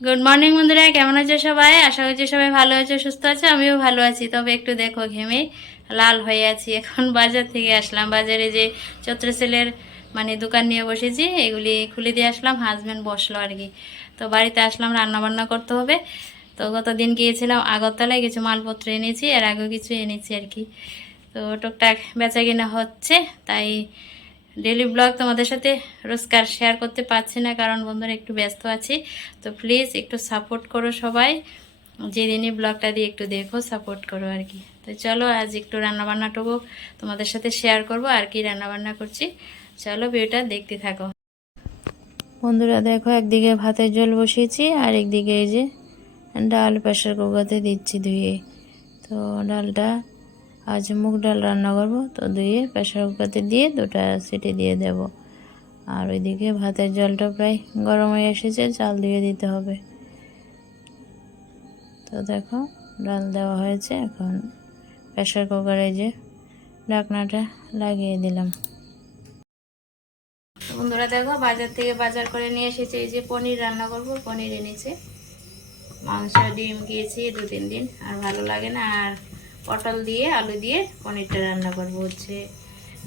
Good morning বন্ধুরা। কেমন আছো সবাই? আশা করছি সবাই ভালো আছো, সুস্থ আছে। আমিও ভালো আছি। তবে একটু দেখো, ঘেমে লাল হয়ে আছি। এখন বাজার থেকে আসলাম। বাজারে যে চৈত্র সেলের মানে দোকান নিয়ে বসেছি, এগুলি খুলে দিয়ে আসলাম। হাজব্যান্ড বসল আর কি। তো বাড়িতে আসলাম রান্না বান্না করতে হবে। তো গত দিন গিয়েছিলাম আগরতলায়, কিছু মালপত্র এনেছি, এর আগেও কিছু এনেছি আর কি। তো টুকটাক বেচা কিনা হচ্ছে, তাই ডেলি ব্লগ তোমাদের সাথে রোজকার শেয়ার করতে পারছি না, কারণ বন্ধুরা একটু ব্যস্ত আছি। তো প্লিজ একটু সাপোর্ট করো সবাই। যেদিনই ব্লগটা দিয়ে একটু দেখো সাপোর্ট করো আর কি। তো চলো, আজ একটু রান্নাবান্নাটুকু তোমাদের সাথে শেয়ার করব আর কি রান্নাবান্না করছি। চলো ভিডিওটা দেখতে থাকো। বন্ধুরা দেখো, একদিকে ভাতের জল বসিয়েছি, আর একদিকে এই যে ডাল প্রেশার কুকারতে দিচ্ছি ধুয়ে। তো ডালটা আজ মুগ ডাল রান্না করব, তো ধুয়ে প্রেশার কুকারতে দিয়ে দুটা সিটি দিয়ে দেব। আর ওইদিকে ভাতের জলটা প্রায় গরম হয়ে এসেছে, চাল দিয়ে দিতে হবে। তো দেখো, ডাল দেওয়া হয়েছে, এখন প্রেশার কুকারে যে ঢাকনাটা লাগিয়ে দিলাম। বন্ধুরা দেখো, বাজার থেকে বাজার করে নিয়ে এসেছে, এই যে পনির রান্না করব, পনির এনেছে। মাংস, ডিম গিয়েছি দু তিন দিন, আর ভালো লাগে না, আর পটল দিয়ে, আলু দিয়ে পনিরটা রান্না করব হচ্ছে।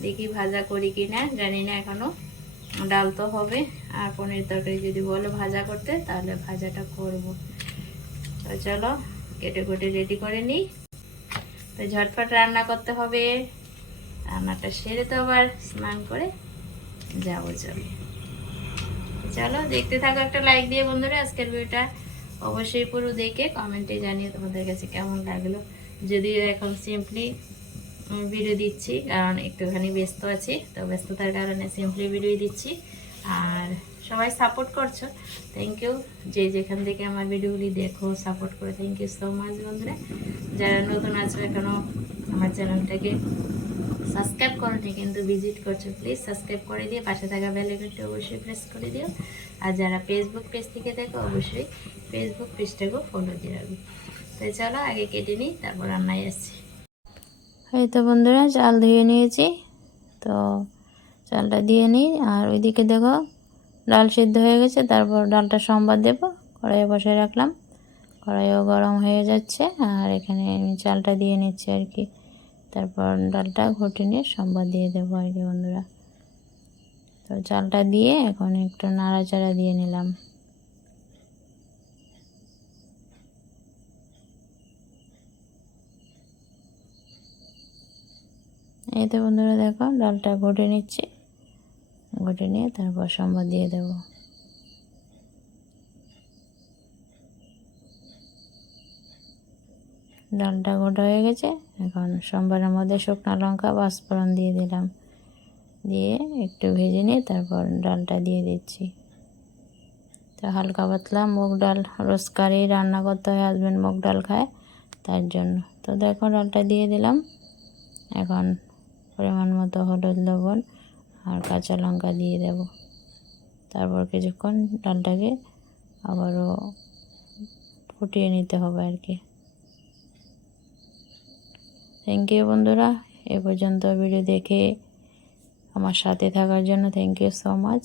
দেখি ভাজা করি কি না জানি না এখনও। ডাল তো হবে, আর পনির তরকারি যদি বলে ভাজা করতে, তাহলে ভাজাটা করব। তো চলো, কেটে কেটে রেডি করে নিই। তো ঝটপট রান্না করতে হবে। রান্নাটা সেরে তো আবার স্নান করে যাব চলে। চলো, দেখতে থাকো একটা লাইক দিয়ে বন্ধুরা, আজকের ভিডিওটা। অবশ্যই পুরো দেখে কমেন্টে জানিয়ে তোমাদের কাছে কেমন লাগল। যদিও এখন সিম্পলি ভিডিও দিচ্ছি, কারণ একটুখানি ব্যস্ত আছি, তো ব্যস্ততার কারণে সিম্পলি ভিডিও দিচ্ছি। আর সবাই সাপোর্ট করছ থ্যাংক ইউ যে যেখান থেকে আমার ভিডিওগুলি দেখো সাপোর্ট করে থ্যাংক ইউ সো মাচ বন্ধুরা। যারা নতুন আছো এখনও আমার চ্যানেলটাকে সাবস্ক্রাইব করোনি, কিন্তু ভিজিট করছ প্লিজ সাবস্ক্রাইব করে দিয়ে পাশে থাকা বেল অবশ্যই প্রেস করে দিও। আর যারা ফেসবুক পেজ থেকে দেখো, অবশ্যই ফেসবুক পেজটাকেও ফলো দিয়ে রাখবে। চলো আগে কেটে নিই, তারপর রান্নায় আসছি। এই তো বন্ধুরা, চাল ধুয়ে নিয়েছি। তো চালটা দিয়ে নিই, আর ওইদিকে দেখো ডাল সিদ্ধ হয়ে গেছে, তারপর ডালটা সম্বাদ দেবো, কড়াইয়ে বসে রাখলাম। কড়াইও গরম হয়ে যাচ্ছে, আর এখানে চালটা দিয়ে নিচ্ছি আর কি। তারপর ডালটা ঘটে নিয়ে সম্বাদ দিয়ে দেবো আর কি বন্ধুরা। তো চালটা দিয়ে এখন একটু নাড়াচাড়া দিয়ে নিলাম। এই তো বন্ধুরা দেখো, ডালটা ঘটে নিচ্ছি। ঘটে নিয়ে তারপর সম্বাদ দিয়ে দেব। ডালটা গোটা হয়ে গেছে, এখন সোমবারের মধ্যে শুকনো লঙ্কা, পাঁচফোড়ন দিয়ে দিলাম। দিয়ে একটু ভেজে নিয়ে তারপর ডালটা দিয়ে দিচ্ছি। তো হালকা পাতলা মুগ ডাল, রোজকারি রান্না করতে হয় হাজব্যান্ড মুগ ডাল খায় তার জন্য। তো দেখো, ডালটা দিয়ে দিলাম। এখন পরিমাণ মতো হলুদ লবণ আর কাঁচা লঙ্কা দিয়ে দেব। তারপর কিছুক্ষণ ডালটাকে আবারও ফুটিয়ে নিতে হবে আর কি। থ্যাংক ইউ বন্ধুরা, এ পর্যন্ত ভিডিও দেখে আমার সাথে থাকার জন্য থ্যাংক ইউ সো মাচ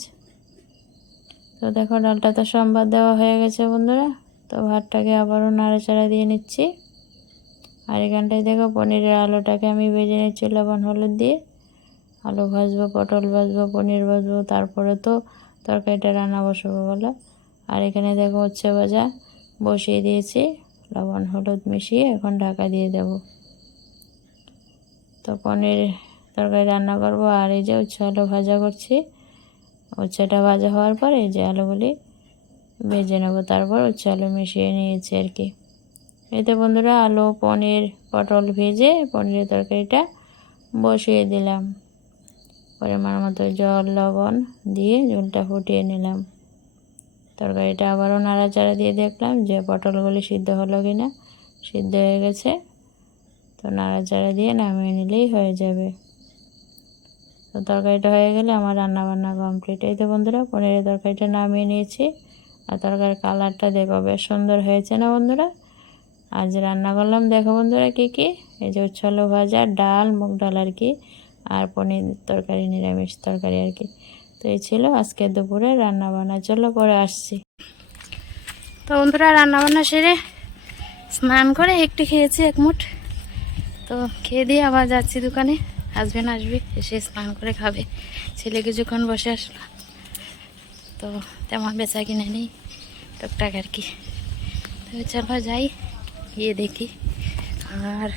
তো দেখো, ডালটা তো সম্বাদ দেওয়া হয়ে গেছে বন্ধুরা। তো ভাতটাকে আবারও নাড়াচাড়া দিয়ে নিচ্ছি। আর এখানটায় দেখো পনিরের আলুটাকে আমি ভেজে নিচ্ছি, লবণ, হলুদ দিয়ে। আলু ভাজবো, পটল ভাজবো, পনির ভাজবো, তারপরে তো তরকারিটা রান্না বসাবো বলো। আর এখানে দেখো হচ্ছে ভাজা বসিয়ে দিয়েছি, লবণ, হলুদ মিশিয়ে এখন ঢাকা দিয়ে দেব। তো পনির তরকারি রান্না করব, আর এই যে উচ্ছে আলু ভাজা করছি। উচ্ছেটা ভাজা হওয়ার পর এই যে আলুগুলি ভেজে নেব, তারপর উচ্ছে আলু মিশিয়ে নিয়েছি আর কি। এতে বন্ধুরা আলু, পনির, পটল ভেজে পনিরের তরকারিটা বসিয়ে দিলাম। পরিমাণ মতো জল, লবণ দিয়ে ঝোলটা ফুটিয়ে নিলাম। তরকারিটা আবারও নাড়াচাড়া দিয়ে দেখলাম যে পটলগুলি সিদ্ধ হলো কি না সিদ্ধ হয়ে গেছে। তো নাড়াচাড়া দিয়ে নামিয়ে নিলেই হয়ে যাবে। তো তরকারিটা হয়ে গেলে আমার রান্না বান্না কমপ্লিট এই তো বন্ধুরা, পনিরের তরকারিটা নামিয়ে নিয়েছি। আর তরকারির কালারটা দেখো বেশ সুন্দর হয়েছে না বন্ধুরা? আজ রান্না করলাম। দেখো বন্ধুরা কী কী? এই যে উচ্ছালো ভাজা, ডাল, মুগ ডাল আর কি, আর পনির তরকারি, নিরামিষ তরকারি আর কি। তো এই ছিল আজকে দুপুরে রান্না বান্না। চলো পরে আসছি। তো বন্ধুরা রান্নাবান্না সেরে স্নান করে একটু খেয়েছি এক মুঠ। তো খেয়ে দিয়ে আবার যাচ্ছি দোকানে। হাজবেন্ড আসবে, এসে স্নান করে খাবে। ছেলে কিছুক্ষণ বসে আসলো। তো তেমন বেচা কিনে নেই, টুকটাক আর কি। তো চলো যাই। গিয়ে দেখি। আর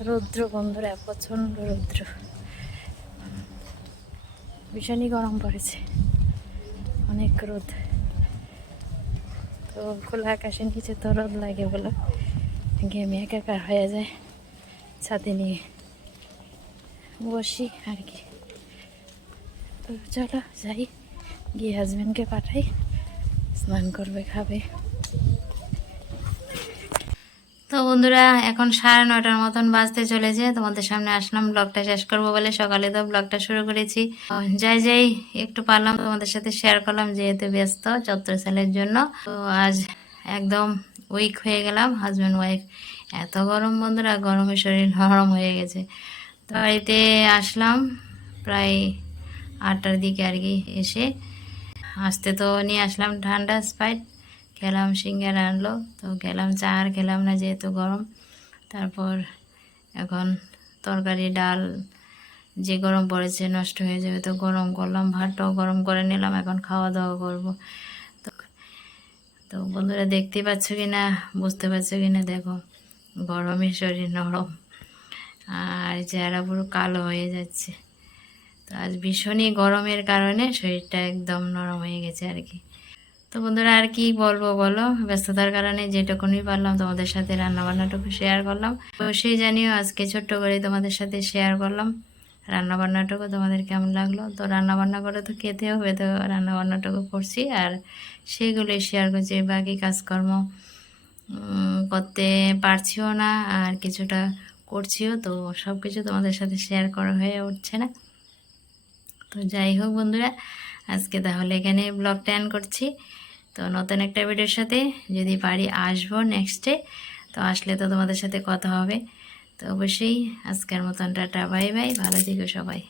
রৌদ্র বন্ধুরা, প্রচণ্ড রৌদ্র। ভীষণই গরম পড়েছে। অনেক রোদ। তো খোলা আকাশের নিচে তো রোদ লাগে বলো। ঘেমে একাকার হয়ে যায় ছাদে নিয়ে। বসি আর কি। তো চলো যাই, গিয়ে হাজব্যান্ডকে পাঠাই। স্নান করবে, খাবে। তো বন্ধুরা, এখন সাড়ে নটার মতন বাজতে চলেছে। তোমাদের সামনে আসলাম, ব্লগটা শেষ করব বলে সকালে তো ব্লগটা শুরু করেছি। যাই যাই, একটু পারলাম তোমাদের সাথে শেয়ার করলাম, যেহেতু ব্যস্ত চত্র সেলের জন্য। তো আজ একদম উইক হয়ে গেলাম হাজব্যান্ড ওয়াইফ এত গরম বন্ধুরা, গরমে শরীর নরম হয়ে গেছে। তো বাড়িতে আসলাম, প্রায় আটটার দিকে আর কি এসে। আসতে তো নিয়ে আসলাম ঠান্ডা স্পাইট খেলাম সিঙ্গারা আনলো। তো খেলাম চা আর খেলাম না যেহেতু গরম। তারপর এখন তরকারি, ডাল যে গরম পড়েছে নষ্ট হয়ে যাবে। তো গরম করলাম, ভাতটাও গরম করে নিলাম, এখন খাওয়া দাওয়া করব। তো তো বন্ধুরা দেখতে পাচ্ছ কি না বুঝতে পারছ কি না দেখো। গরমে শরীর নরম আর চেহারা পুরো কালো হয়ে যাচ্ছে। তো আজ ভীষণই গরমের কারণে শরীরটা একদম নরম হয়ে গেছে আর কি। তো বন্ধুরা, আর কি বলব বলো? ব্যস্ততার কারণে যেটুকুনি পারলাম তোমাদের সাথে রান্নাবান্নাটুকু শেয়ার করলাম। অবশ্যই জানিও, আজকে ছোট্ট করে তোমাদের সাথে শেয়ার করলাম। রান্নাবান্নাটুকু তোমাদের কেমন লাগল? তো রান্নাবান্না করে তো খেতে হবে, তো রান্নাবান্নাটুকু করছি। আর সেগুলোই শেয়ার করছি, বাকি কাজকর্ম করতে পারছিও না, আর কিছুটা করছিও, তো সব কিছু তোমাদের সাথে শেয়ার করা হয়ে উঠছে না। তো যাই হোক বন্ধুরা আজকে তাহলে এখানে ব্লগটা অ্যান করছি। তো নতুন একটা ভিডিওর সাথে যদি পারি আসব নেক্সটে তো আসলে তো তোমাদের সাথে কথা হবে। তো অবশ্যই আজকের মতন টাটা বাই বাই ভালো থেকো সবাই।